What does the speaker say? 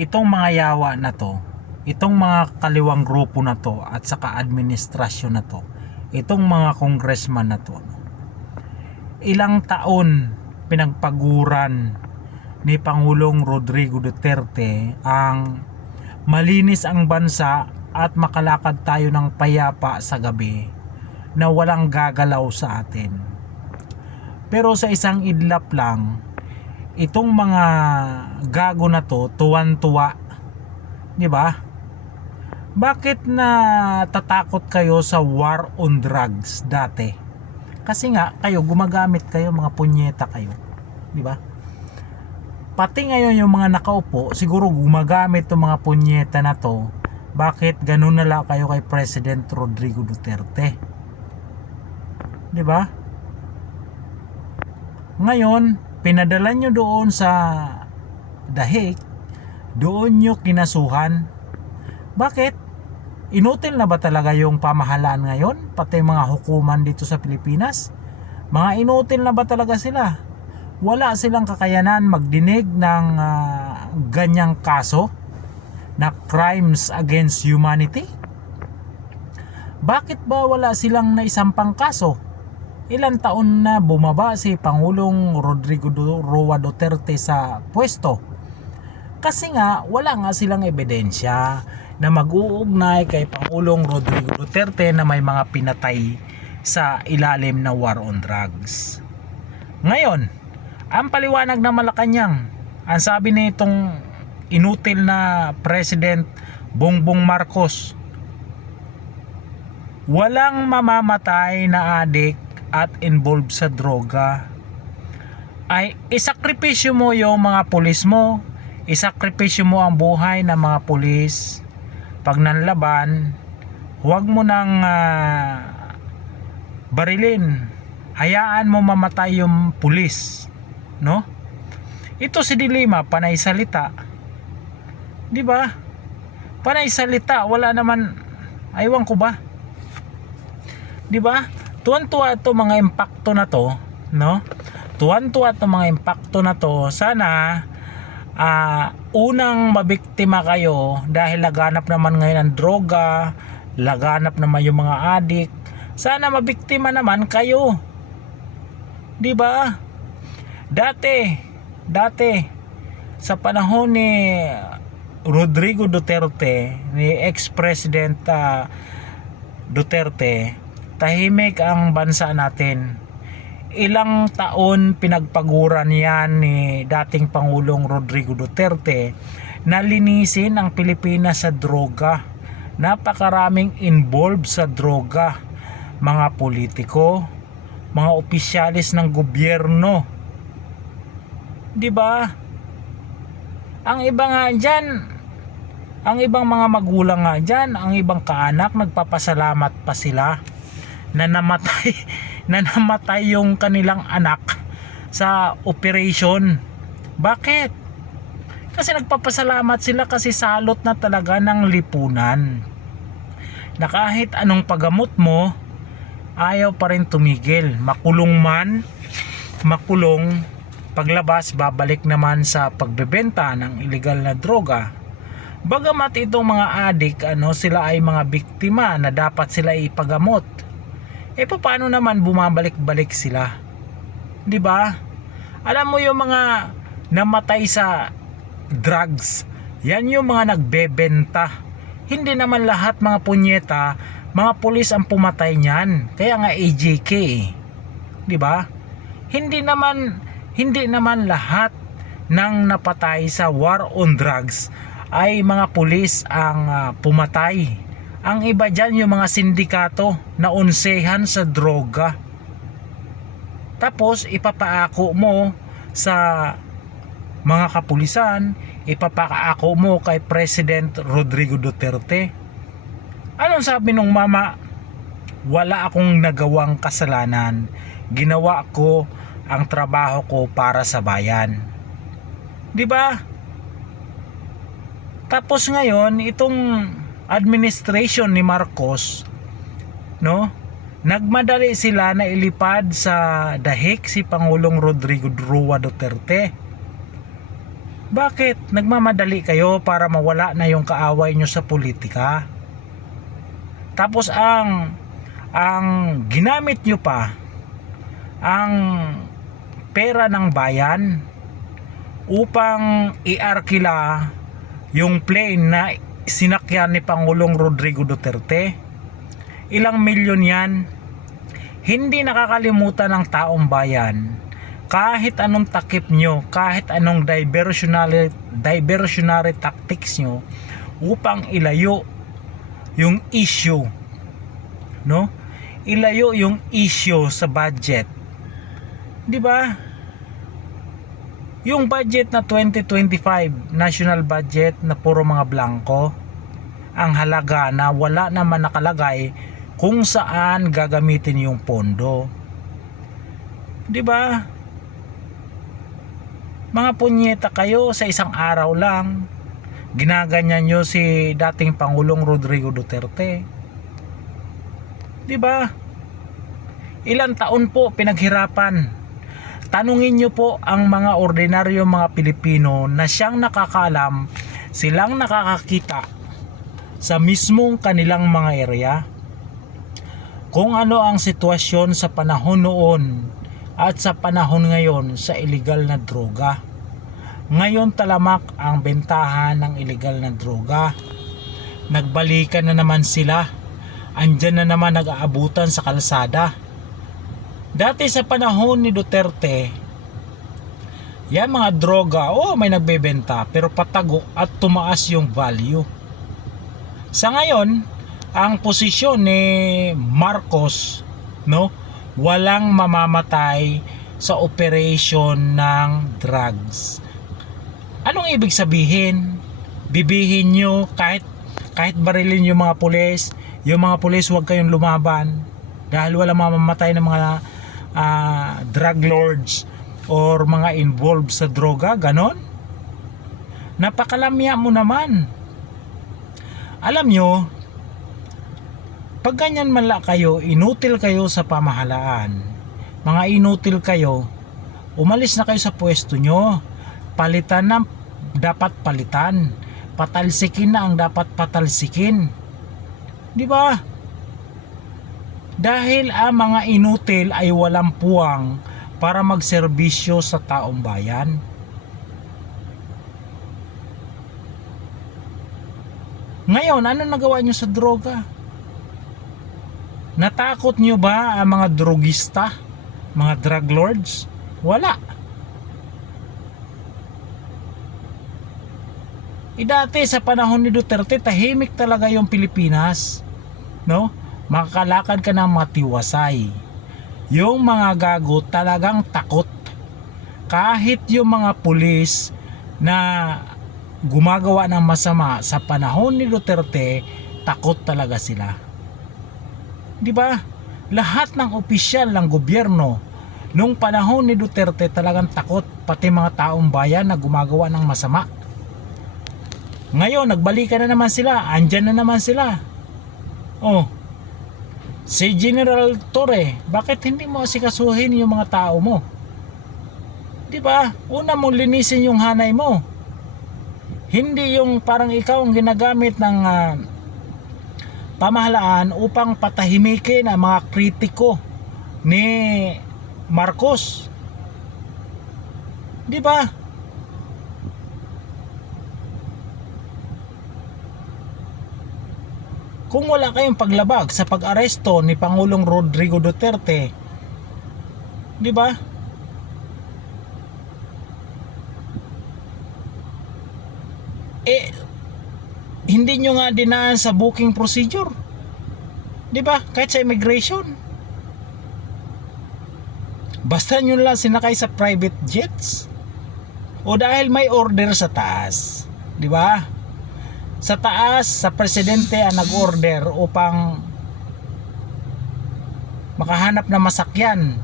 itong mga yawa na to, itong mga kaliwang grupo na to at saka administrasyon na to, itong mga congressman na to, ilang taon pinagpaguran ni Pangulong Rodrigo Duterte ang malinis ang bansa at makalakad tayo ng payapa sa gabi na walang gagalaw sa atin. Pero sa isang idlap lang, itong mga gago na to, tuwan-tuwa. 'Di ba? Bakit na tatakot kayo sa war on drugs dati? Kasi nga kayo gumagamit kayo mga punyeta kayo, 'di ba? Pati ngayon yung mga nakaupo, siguro gumagamit ng mga punyeta na to. Bakit ganun na lang kayo kay President Rodrigo Duterte? 'Di ba? Ngayon, pinadala nyo doon sa dahig, doon nyo kinasuhan. Bakit? Inutil na ba talaga yung pamahalaan ngayon? Pati mga hukuman dito sa Pilipinas? Mga inutil na ba talaga sila? Wala silang kakayanan magdinig ng ah, ganyang kaso na crimes against humanity? Bakit ba wala silang naisampang kaso? Ilang taon na bumaba si Pangulong Rodrigo Roa Duterte sa pwesto. Kasi nga wala nga silang ebidensya na mag-uugnay kay Pangulong Rodrigo Duterte na may mga pinatay sa ilalim na war on drugs. Ngayon, ang paliwanag ng Malacanang, ang sabi nitong inutil na President Bongbong Marcos, walang mamamatay na adik at involved sa droga. Ay isakripisyo mo yung mga pulis mo. Isakripisyo mo ang buhay ng mga pulis. Pag nanlaban huwag mo nang ah, barilin. Hayaan mo mamatay yung pulis no? Ito si Dilima panay salita. Di ba? Panay salita wala naman aywan ko ba? Di ba tuwan-tuwa to mga impacto na to no? Tuwan-tuwa to mga impacto na to. Sana ah, unang mabiktima kayo dahil laganap naman ngayon ang droga laganap naman yung mga adik sana mabiktima naman kayo. Di ba? Dati dati sa panahon ni Rodrigo Duterte ni ex-president ah, Duterte tahimik ang bansa natin. Ilang taon pinagpaguran yan ni dating Pangulong Rodrigo Duterte na linisin ang Pilipinas sa droga. Napakaraming involved sa droga. Mga politiko, mga opisyalis ng gobyerno. 'Di ba? Ang iba nga diyan, ang ibang mga magulang nga diyan, ang ibang kaanak nagpapasalamat pa sila na namatay na namatay yung kanilang anak sa operation. Bakit? Kasi nagpapasalamat sila kasi salot na talaga ng lipunan. Na kahit anong pagamot mo, ayaw pa rin tumigil. Makulong man, makulong, paglabas babalik naman sa pagbebenta ng illegal na droga. Bagamat itong mga adik, ano, sila ay mga biktima na dapat sila ipagamot eh paano naman bumabalik-balik sila? 'Di ba? Alam mo yung mga namatay sa drugs, yan yung mga nagbebenta. Hindi naman lahat mga punyeta, mga pulis ang pumatay niyan. Kaya nga AJK. 'Di ba? Hindi naman hindi naman lahat ng napatay sa war on drugs ay mga pulis ang ah, pumatay ang iba dyan yung mga sindikato na unsehan sa droga. Tapos ipapaako mo sa mga kapulisan, ipapaako mo kay President Rodrigo Duterte. Anong sabi nung mama? Wala akong nagawang kasalanan. Ginawa ko ang trabaho ko para sa bayan. 'Di ba? Tapos ngayon, itong administration ni Marcos no nagmadali sila na ilipad sa dahik si Pangulong Rodrigo Roa Duterte Bakit? Nagmamadali kayo para mawala na yung kaaway nyo sa politika. Tapos ang ang ginamit nyo pa ang pera ng bayan upang iarkila yung plane na sinakyan ni Pangulong Rodrigo Duterte. Ilang milyon yan. Hindi nakakalimutan ng taong bayan kahit anong takip nyo, kahit anong diversionary, diversionary tactics nyo upang ilayo yung issue no? Ilayo yung issue sa budget. 'Di ba? Yung budget na 2025 national budget na puro mga blanco ang halaga na wala naman nakalagay kung saan gagamitin yung pondo. 'Di ba? Mga punyeta kayo sa isang araw lang. Ginaganyan nyo si dating Pangulong Rodrigo Duterte. 'Di ba? Ilang taon po pinaghirapan. Tanungin niyo po ang mga ordinaryo mga Pilipino na siyang nakakaalam, silang nakakakita sa mismong kanilang mga area kung ano ang sitwasyon sa panahon noon at sa panahon ngayon sa illegal na droga. Ngayon talamak ang bentahan ng illegal na droga. Nagbalikan na naman sila andyan na naman nag-aabutan sa kalsada. Dati sa panahon ni Duterte, yan mga droga, oh may nagbebenta pero patago at tumaas yung value. Sa ngayon, ang posisyon ni Marcos, no, walang mamamatay sa operation ng drugs. Anong ibig sabihin? Bibihin nyo kahit kahit barilin yung mga pulis, yung mga pulis huwag kayong lumaban dahil wala mamamatay ng mga ah, drug lords or mga involved sa droga, ganon? Napakalamya mo naman. Alam nyo, pag ganyan man la kayo, inutil kayo sa pamahalaan, mga inutil kayo, umalis na kayo sa pwesto nyo, palitan na dapat palitan, patalsikin na ang dapat patalsikin. Di ba? Dahil ang mga inutil ay walang puwang para magserbisyo sa taong bayan. Ngayon, ano nagawa nyo sa droga? Natakot nyo ba ang mga drogista? Mga drug lords? Wala. E dati sa panahon ni Duterte, tahimik talaga yung Pilipinas. No? Makakalakad ka ng matiwasay. Yung mga gago talagang takot. Kahit yung mga pulis na gumagawa ng masama sa panahon ni Duterte, takot talaga sila. 'Di ba? Lahat ng opisyal ng gobyerno nung panahon ni Duterte talagang takot pati mga taong bayan na gumagawa ng masama. Ngayon, nagbalikan na naman sila. Andyan na naman sila. Oh. Si General Torre, bakit hindi mo asikasuhin yung mga tao mo? 'Di ba? Una mong linisin yung hanay mo. Hindi yung parang ikaw ang ginagamit ng ah, pamahalaan upang patahimikin ang mga kritiko ni Marcos. 'Di ba? Kung wala kayong paglabag sa pag-aresto ni Pangulong Rodrigo Duterte, 'di ba? Eh hindi nyo nga dinaan sa booking procedure. 'Di ba? Kahit sa immigration. Basta nyo lang sinakay sa private jets. O dahil may order sa taas, 'di ba? Sa taas, sa presidente ang nag-order upang makahanap na masakyan